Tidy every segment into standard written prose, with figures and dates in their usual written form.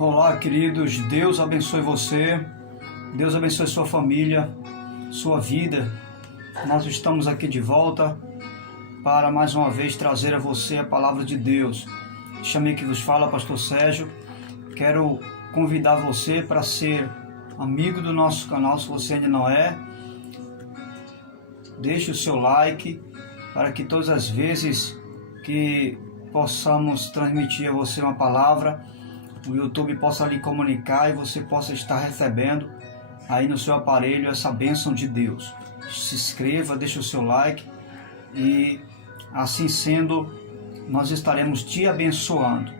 Olá, queridos, Deus abençoe você, Deus abençoe sua família, sua vida. Nós estamos aqui de volta para mais uma vez trazer a você a palavra de Deus. Chamei que vos fala, Pastor Sérgio. Quero convidar você para ser amigo do nosso canal, se você ainda não é. Deixe o seu like para que todas as vezes que possamos transmitir a você uma palavra, o YouTube possa lhe comunicar e você possa estar recebendo aí no seu aparelho essa bênção de Deus. Se inscreva, deixe o seu like e assim sendo, nós estaremos te abençoando.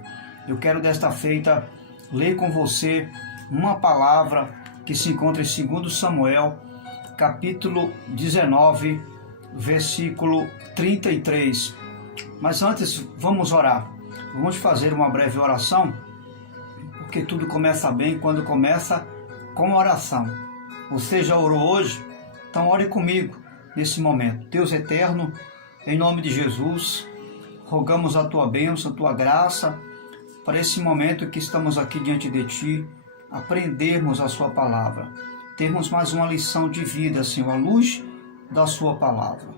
Eu quero desta feita ler com você uma palavra que se encontra em 2 Samuel, capítulo 19, versículo 33. Mas antes, vamos orar. Vamos fazer uma breve oração, porque tudo começa bem quando começa com oração. Você já orou hoje? Então ore comigo nesse momento. Deus eterno, em nome de Jesus, rogamos a tua bênção, a tua graça, para esse momento que estamos aqui diante de ti, aprendermos a sua palavra, termos mais uma lição de vida, Senhor, à luz da sua palavra.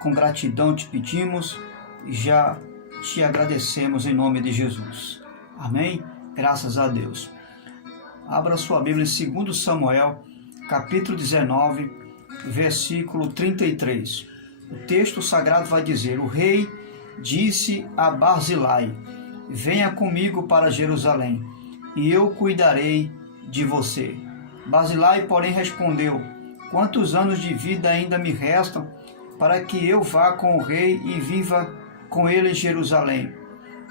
Com gratidão te pedimos e já te agradecemos em nome de Jesus. Amém? Graças a Deus. Abra sua Bíblia em 2 Samuel, capítulo 19, versículo 33. O texto sagrado vai dizer: o rei disse a Barzilai: venha comigo para Jerusalém, e eu cuidarei de você. Barzilai, porém, respondeu: quantos anos de vida ainda me restam para que eu vá com o rei e viva com ele em Jerusalém?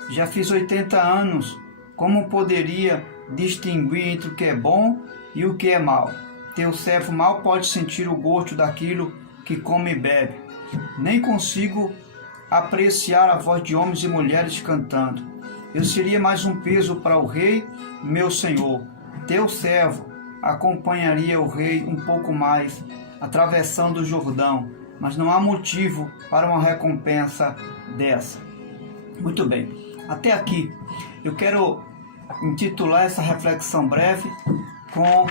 Já fiz 80 anos, como poderia distinguir entre o que é bom e o que é mal? Teu servo mal pode sentir o gosto daquilo que come e bebe. Nem consigo apreciar a voz de homens e mulheres cantando. Eu seria mais um peso para o rei, meu senhor. Teu servo acompanharia o rei um pouco mais, atravessando o Jordão, mas não há motivo para uma recompensa dessa. Muito bem, até aqui eu quero intitular essa reflexão breve com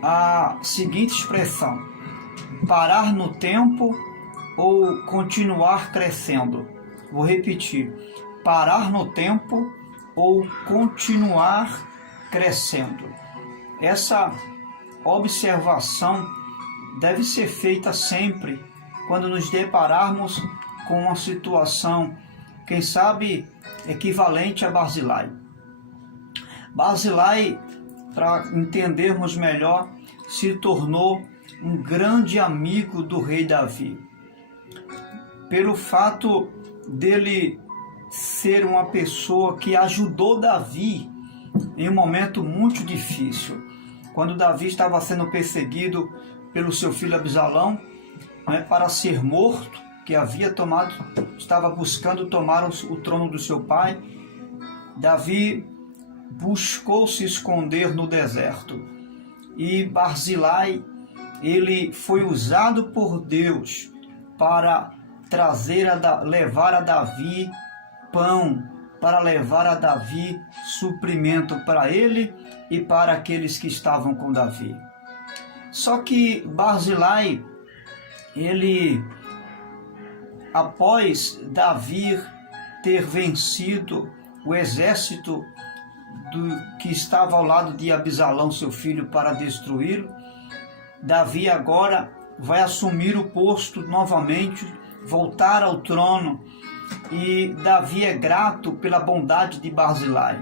a seguinte expressão: parar no tempo ou continuar crescendo. Vou repetir: parar no tempo ou continuar crescendo. Essa observação deve ser feita sempre quando nos depararmos com uma situação, quem sabe, equivalente a Barzilai. Barzilai, para entendermos melhor, se tornou um grande amigo do rei Davi. Pelo fato dele ser uma pessoa que ajudou Davi em um momento muito difícil. Quando Davi estava sendo perseguido pelo seu filho Absalão, para ser morto, que estava buscando tomar o trono do seu pai, Davi buscou se esconder no deserto. E Barzilai, ele foi usado por Deus para levar a Davi pão, para levar a Davi suprimento para ele e para aqueles que estavam com Davi. Só que Barzilai, ele, após Davi ter vencido o exército que estava ao lado de Absalão, seu filho, para destruí-lo, Davi agora vai assumir o posto novamente, voltar ao trono, e Davi é grato pela bondade de Barzilai.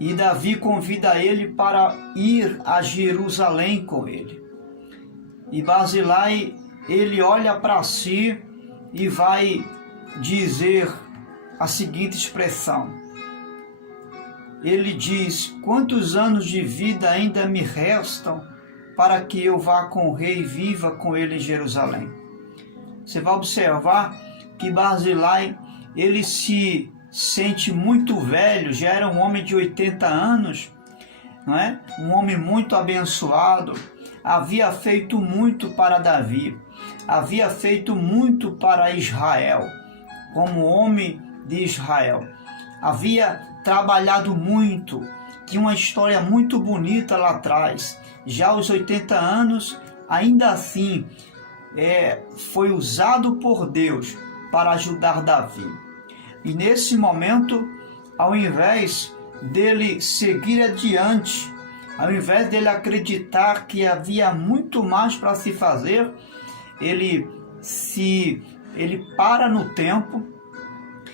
E Davi convida ele para ir a Jerusalém com ele. E Barzilai, ele olha para si e vai dizer a seguinte expressão. Ele diz: quantos anos de vida ainda me restam para que eu vá com o rei e viva com ele em Jerusalém? Você vai observar que Barzilai, ele se sente muito velho, já era um homem de 80 anos, não é? Um homem muito abençoado, havia feito muito para Davi, havia feito muito para Israel, como homem de Israel. havia trabalhado muito, tinha uma história muito bonita lá atrás. Já aos 80 anos, ainda assim, foi usado por Deus para ajudar Davi. E nesse momento, ao invés dele seguir adiante, ao invés dele acreditar que havia muito mais para se fazer, ele para no tempo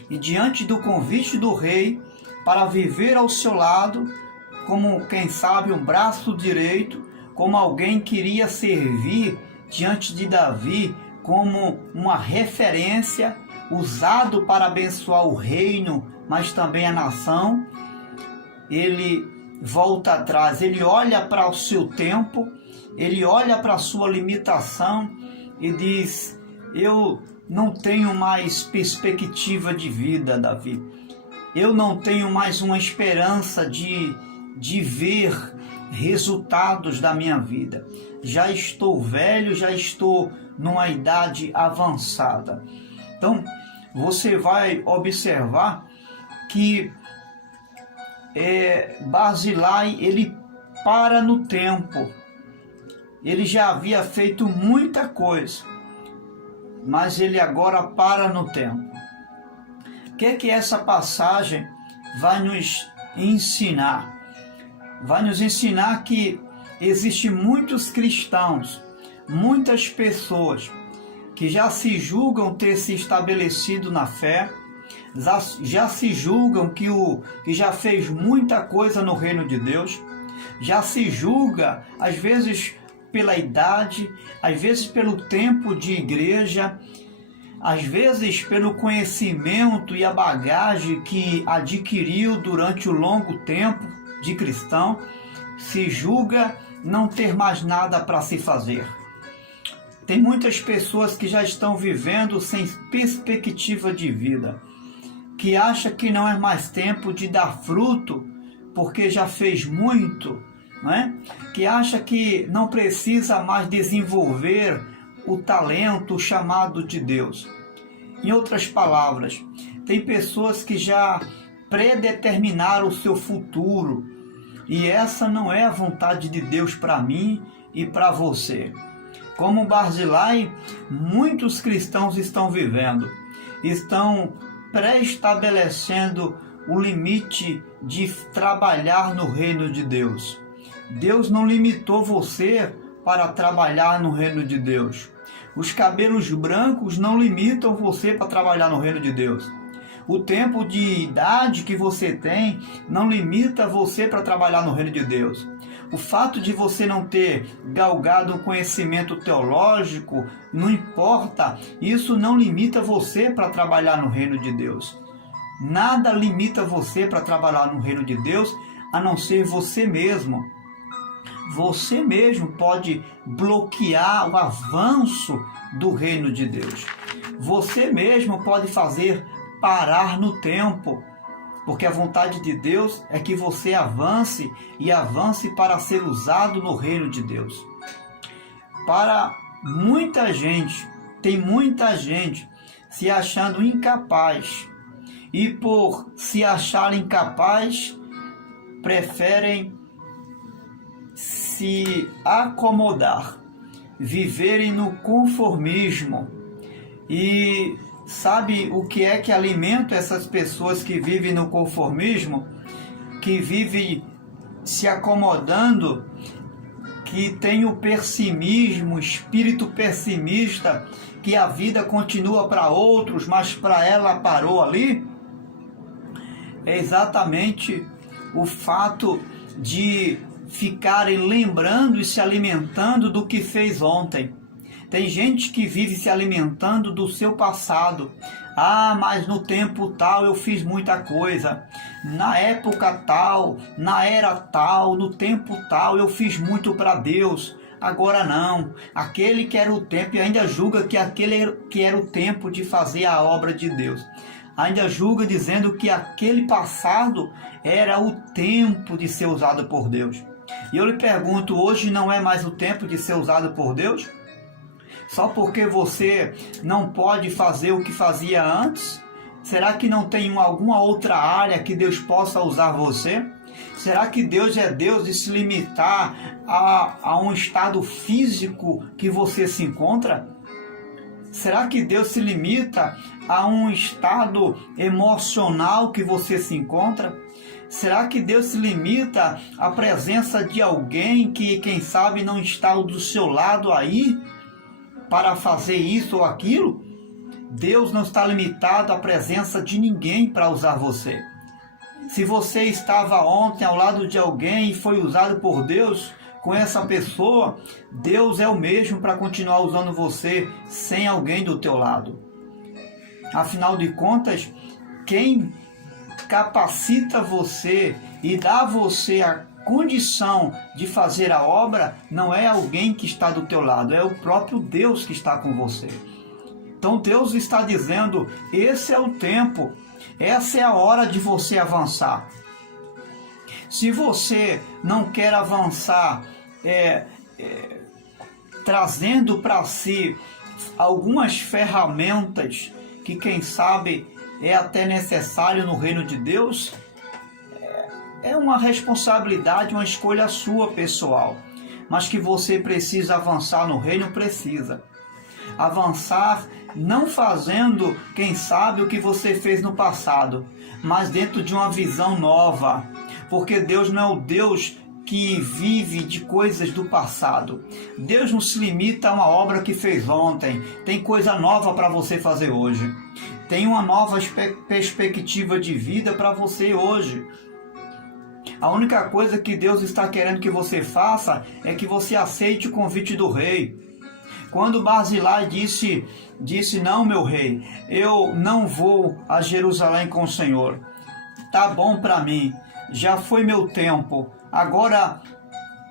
e, diante do convite do rei para viver ao seu lado, como quem sabe um braço direito, como alguém que iria servir diante de Davi como uma referência, usado para abençoar o reino, mas também a nação, ele volta atrás, ele olha para o seu tempo, ele olha para a sua limitação e diz: eu não tenho mais perspectiva de vida, Davi. Eu não tenho mais uma esperança de ver resultados da minha vida. Já estou velho, já estou numa idade avançada. Então, você vai observar que Barzilai, ele para no tempo. Ele já havia feito muita coisa, mas ele agora para no tempo. O que essa passagem vai nos ensinar? Vai nos ensinar que existem muitos cristãos, muitas pessoas que já se julgam ter se estabelecido na fé, já se julgam que já fez muita coisa no reino de Deus, já se julga, às vezes pela idade, às vezes pelo tempo de igreja, às vezes pelo conhecimento e a bagagem que adquiriu durante o longo tempo de cristão, se julga não ter mais nada para se fazer. Tem muitas pessoas que já estão vivendo sem perspectiva de vida, que acham que não é mais tempo de dar fruto porque já fez muito, né? Que acha que não precisa mais desenvolver o talento, o chamado de Deus. Em outras palavras, tem pessoas que já predeterminaram o seu futuro, e essa não é a vontade de Deus para mim e para você. Como Barzilai, muitos cristãos estão vivendo, estão pré-estabelecendo o limite de trabalhar no reino de Deus. Deus não limitou você para trabalhar no reino de Deus. Os cabelos brancos não limitam você para trabalhar no reino de Deus. O tempo de idade que você tem não limita você para trabalhar no reino de Deus. O fato de você não ter galgado um conhecimento teológico, não importa, isso não limita você para trabalhar no reino de Deus. Nada limita você para trabalhar no reino de Deus, a não ser você mesmo. Você mesmo pode bloquear o avanço do reino de Deus. Você mesmo pode fazer parar no tempo, porque a vontade de Deus é que você avance e avance para ser usado no reino de Deus. Para muita gente, tem muita gente se achando incapaz, e por se achar incapaz, preferem se acomodar, viverem no conformismo. E sabe o que é que alimenta essas pessoas que vivem no conformismo, que vivem se acomodando, que tem o pessimismo, o espírito pessimista, que a vida continua para outros, mas para ela parou ali? É exatamente o fato de ficarem lembrando e se alimentando do que fez ontem. Tem gente que vive se alimentando do seu passado. Ah, mas no tempo tal eu fiz muita coisa. Na época tal, na era tal, no tempo tal eu fiz muito para Deus. Agora não. Aquele que era o tempo e ainda julga que aquele que era o tempo de fazer a obra de Deus. Ainda julga dizendo que aquele passado era o tempo de ser usado por Deus. E eu lhe pergunto, hoje não é mais o tempo de ser usado por Deus? Só porque você não pode fazer o que fazia antes, Será que não tem alguma outra área que Deus possa usar você? Será que Deus é Deus de se limitar a um estado físico que você se encontra? Será que Deus se limita a um estado emocional que você se encontra? Será que Deus se limita à presença de alguém que, quem sabe, não está do seu lado aí para fazer isso ou aquilo? Deus não está limitado à presença de ninguém para usar você. Se você estava ontem ao lado de alguém e foi usado por Deus com essa pessoa, Deus é o mesmo para continuar usando você sem alguém do teu lado. Afinal de contas, quem capacita você e dá a você a condição de fazer a obra não é alguém que está do teu lado, é o próprio Deus que está com você. Então Deus está dizendo, esse é o tempo, essa é a hora de você avançar. Se você não quer avançar trazendo para si algumas ferramentas que, quem sabe, é até necessário no reino de Deus, é uma responsabilidade, uma escolha sua pessoal. Mas que você precisa avançar no reino, precisa. Avançar não fazendo, quem sabe, o que você fez no passado, mas dentro de uma visão nova. Porque Deus não é o Deus que vive de coisas do passado. Deus não se limita a uma obra que fez ontem. Tem coisa nova para você fazer hoje. Tem uma nova perspectiva de vida para você hoje. A única coisa que Deus está querendo que você faça é que você aceite o convite do rei. Quando Barzilai disse, não, meu rei, eu não vou a Jerusalém com o Senhor. Tá bom para mim, já foi meu tempo, agora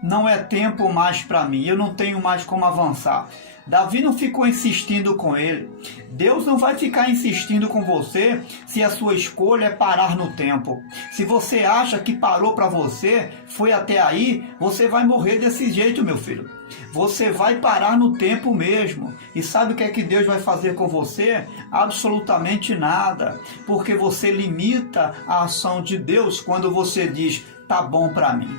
não é tempo mais para mim, eu não tenho mais como avançar. Davi não ficou insistindo com ele. Deus não vai ficar insistindo com você se a sua escolha é parar no tempo. Se você acha que parou para você, foi até aí, você vai morrer desse jeito, meu filho. Você vai parar no tempo mesmo. E sabe o que é que Deus vai fazer com você? Absolutamente nada. Porque você limita a ação de Deus quando você diz, tá bom para mim.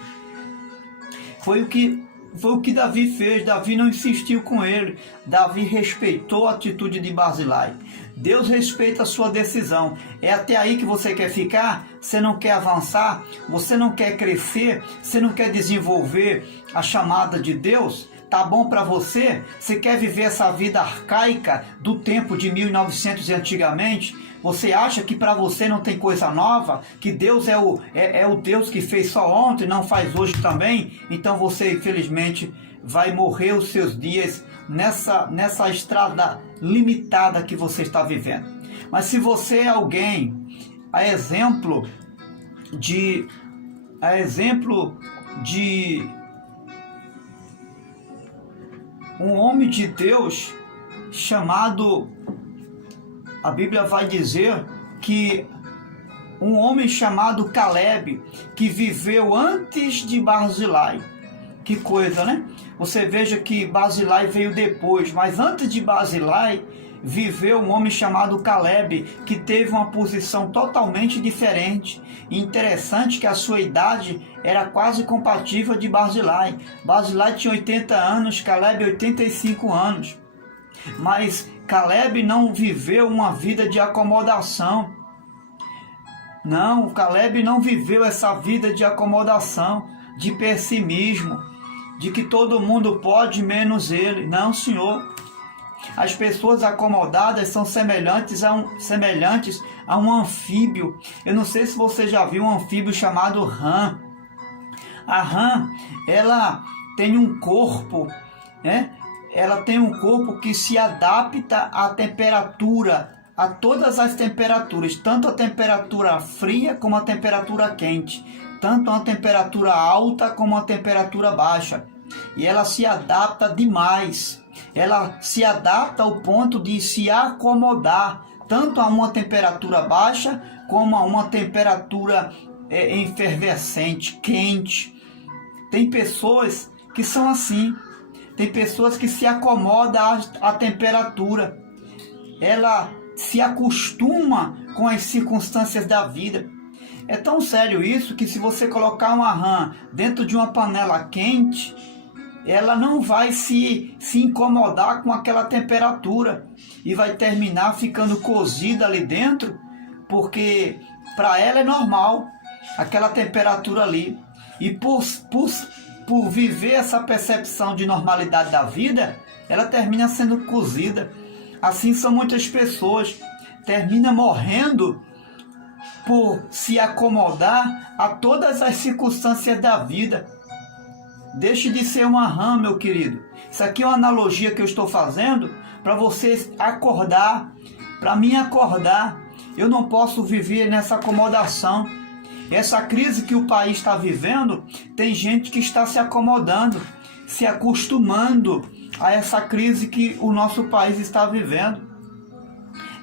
Foi o que Davi fez. Davi não insistiu com ele. Davi respeitou a atitude de Barzilai. Deus respeita a sua decisão. É até aí que você quer ficar? Você não quer avançar? Você não quer crescer? Você não quer desenvolver a chamada de Deus? Tá bom para você? Você quer viver essa vida arcaica do tempo de 1900 e antigamente? Você acha que para você não tem coisa nova? Que Deus é o Deus que fez só ontem, não faz hoje também? Então você, infelizmente, vai morrer os seus dias nessa estrada limitada que você está vivendo. Mas se você é alguém, a exemplo de um homem de Deus chamado, a Bíblia vai dizer que um homem chamado Caleb, que viveu antes de Barzilai. Que coisa, né? Você veja que Barzilai veio depois, mas antes de Barzilai viveu um homem chamado Caleb, que teve uma posição totalmente diferente. E interessante que a sua idade era quase compatível de Barzilai. Barzilai tinha 80 anos, Caleb 85 anos. Mas Caleb não viveu uma vida de acomodação. Não, Caleb não viveu essa vida de acomodação, de pessimismo, de que todo mundo pode menos ele. Não, senhor. As pessoas acomodadas são semelhantes a um anfíbio. Eu não sei se você já viu um anfíbio chamado rã. A rã, ela tem um corpo, né? Ela tem um corpo que se adapta à temperatura, a todas as temperaturas, tanto a temperatura fria como a temperatura quente, tanto a temperatura alta como a temperatura baixa. E ela se adapta demais. Ela se adapta ao ponto de se acomodar tanto a uma temperatura baixa como a uma temperatura efervescente, quente. Tem pessoas que são assim. Tem pessoas que se acomodam à temperatura. Ela se acostuma com as circunstâncias da vida. É tão sério isso que se você colocar uma rã dentro de uma panela quente, ela não vai se incomodar com aquela temperatura e vai terminar ficando cozida ali dentro, porque para ela é normal aquela temperatura ali. E por viver essa percepção de normalidade da vida, ela termina sendo cozida. Assim são muitas pessoas, terminam morrendo por se acomodar a todas as circunstâncias da vida. Deixe de ser uma rã, meu querido. Isso aqui é uma analogia que eu estou fazendo para você acordar, para mim acordar. Eu não posso viver nessa acomodação. Essa crise que o país está vivendo, tem gente que está se acomodando, se acostumando a essa crise que o nosso país está vivendo.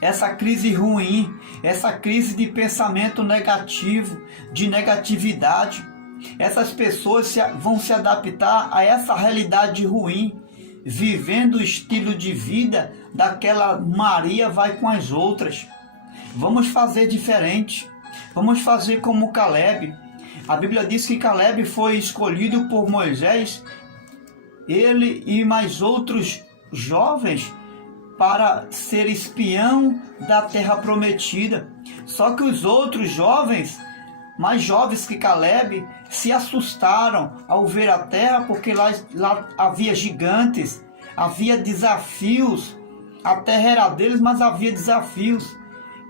Essa crise ruim, essa crise de pensamento negativo, de negatividade. Essas pessoas vão se adaptar a essa realidade ruim, vivendo o estilo de vida daquela Maria vai com as outras. Vamos fazer diferente. Vamos fazer como Caleb. A Bíblia diz que Caleb foi escolhido por Moisés, ele e mais outros jovens, para ser espião da terra prometida. Só que os outros jovens, mais jovens que Caleb, se assustaram ao ver a terra, porque lá havia gigantes, havia desafios. A terra era deles, mas havia desafios.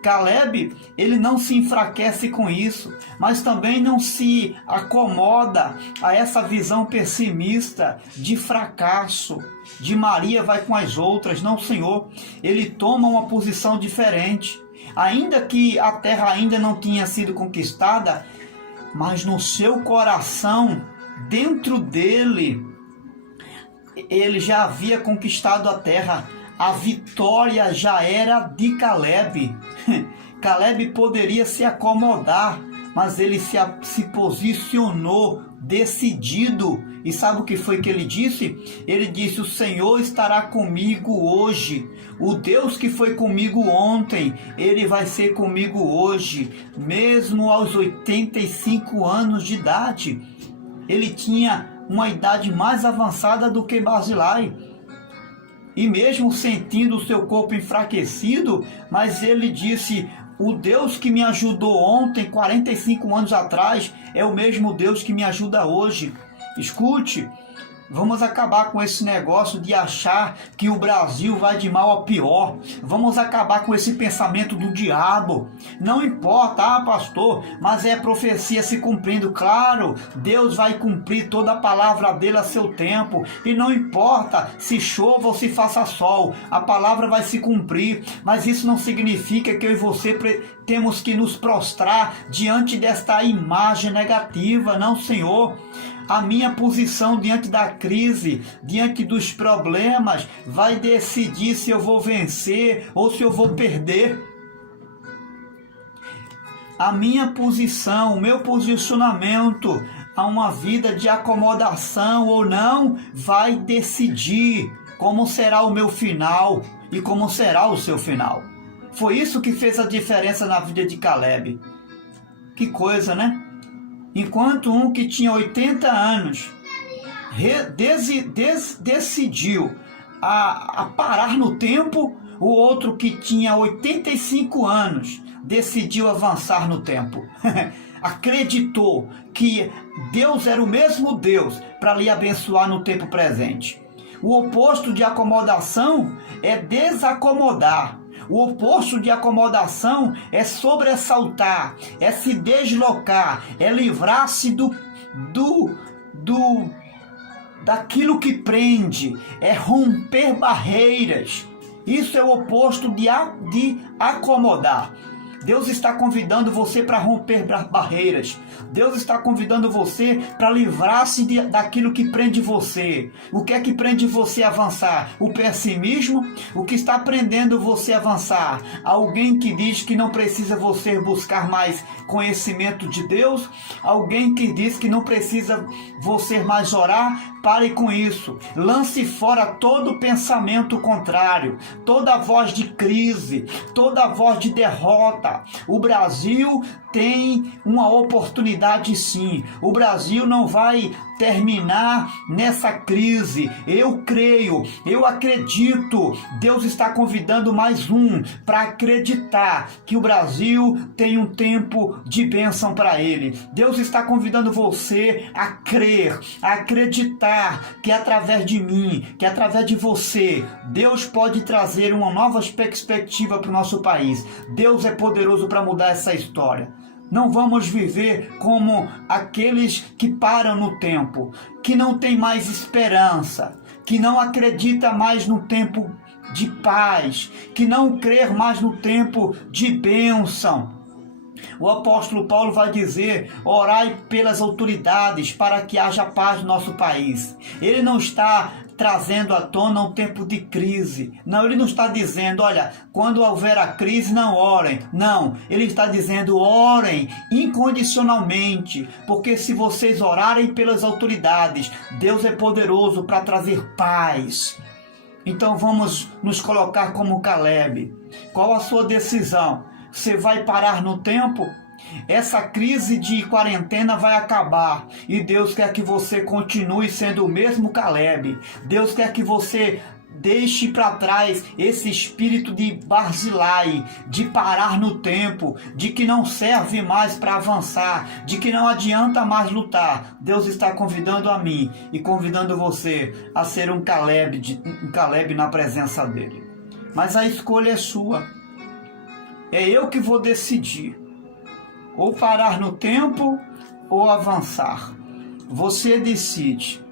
Caleb, ele não se enfraquece com isso, mas também não se acomoda a essa visão pessimista de fracasso, de Maria vai com as outras. Não, Senhor, ele toma uma posição diferente. Ainda que a terra ainda não tinha sido conquistada, mas no seu coração, dentro dele, ele já havia conquistado a terra. A vitória já era de Caleb. Caleb poderia se acomodar, mas ele se posicionou decidido. E sabe o que foi que ele disse? Ele disse: o Senhor estará comigo hoje. O Deus que foi comigo ontem, ele vai ser comigo hoje. Mesmo aos 85 anos de idade. Ele tinha uma idade mais avançada do que Barzilai. E mesmo sentindo o seu corpo enfraquecido, mas ele disse: o Deus que me ajudou ontem, 45 anos atrás, é o mesmo Deus que me ajuda hoje. Escute, vamos acabar com esse negócio de achar que o Brasil vai de mal a pior. Vamos acabar com esse pensamento do diabo. Não importa, pastor, mas é a profecia se cumprindo. Claro, Deus vai cumprir toda a palavra dele a seu tempo. E não importa se chova ou se faça sol, a palavra vai se cumprir. Mas isso não significa que eu e você temos que nos prostrar diante desta imagem negativa. Não, Senhor. A minha posição diante da crise, diante dos problemas, vai decidir se eu vou vencer ou se eu vou perder. A minha posição, o meu posicionamento a uma vida de acomodação ou não, vai decidir como será o meu final e como será o seu final. Foi isso que fez a diferença na vida de Caleb. Que coisa, né? Enquanto um que tinha 80 anos decidiu a parar no tempo, o outro que tinha 85 anos decidiu avançar no tempo. Acreditou que Deus era o mesmo Deus para lhe abençoar no tempo presente. O oposto de acomodação é desacomodar. O oposto de acomodação é sobressaltar, é se deslocar, é livrar-se daquilo que prende, é romper barreiras. Isso é o oposto de acomodar. Deus está convidando você para romper barreiras. Deus está convidando você para livrar-se daquilo que prende você. O que é que prende você a avançar? O pessimismo? O que está prendendo você a avançar? Alguém que diz que não precisa você buscar mais conhecimento de Deus? Alguém que diz que não precisa você mais orar? Pare com isso. Lance fora todo pensamento contrário, toda voz de crise, toda voz de derrota, matar. O Brasil tem uma oportunidade sim. O Brasil não vai terminar nessa crise. Eu creio, eu acredito. Deus está convidando mais um para acreditar que o Brasil tem um tempo de bênção para ele. Deus está convidando você a crer, a acreditar que através de mim, que através de você, Deus pode trazer uma nova perspectiva para o nosso país. Deus é poderoso para mudar essa história. Não vamos viver como aqueles que param no tempo, que não tem mais esperança, que não acredita mais no tempo de paz, que não crê mais no tempo de bênção. O apóstolo Paulo vai dizer: orai pelas autoridades para que haja paz no nosso país. Ele não está trazendo à tona um tempo de crise. Não, ele não está dizendo, olha, quando houver a crise, não orem. Não, ele está dizendo, orem incondicionalmente, porque se vocês orarem pelas autoridades, Deus é poderoso para trazer paz. Então vamos nos colocar como Caleb. Qual a sua decisão? Você vai parar no tempo? Essa crise de quarentena vai acabar e Deus quer que você continue sendo o mesmo Caleb. Deus quer que você deixe para trás esse espírito de Barzilai, de parar no tempo, de que não serve mais para avançar, de que não adianta mais lutar. Deus está convidando a mim e convidando você a ser um Caleb na presença dele. Mas a escolha é sua. É eu que vou decidir. Ou parar no tempo ou avançar. Você decide.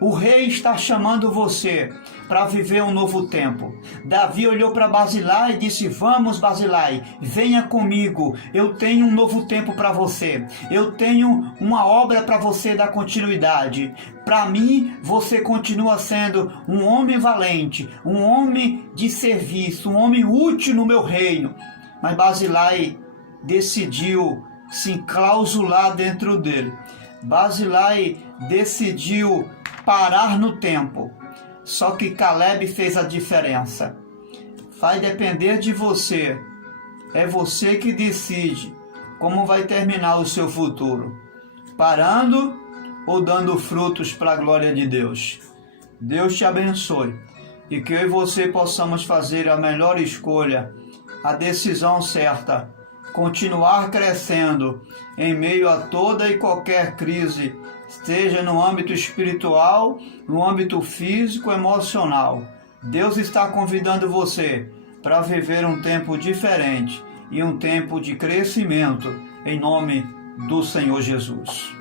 O rei está chamando você para viver um novo tempo. Davi olhou para Barzilai e disse: vamos, Barzilai, venha comigo. Eu tenho um novo tempo para você. Eu tenho uma obra para você dar continuidade. Para mim, você continua sendo um homem valente, um homem de serviço, um homem útil no meu reino. Mas Barzilai decidiu se enclausular dentro dele. Barzilai decidiu parar no tempo. Só que Caleb fez a diferença. Vai depender de você. É você que decide como vai terminar o seu futuro. Parando ou dando frutos para a glória de Deus. Deus te abençoe. E que eu e você possamos fazer a melhor escolha, a decisão certa, continuar crescendo em meio a toda e qualquer crise, seja no âmbito espiritual, no âmbito físico, emocional. Deus está convidando você para viver um tempo diferente e um tempo de crescimento em nome do Senhor Jesus.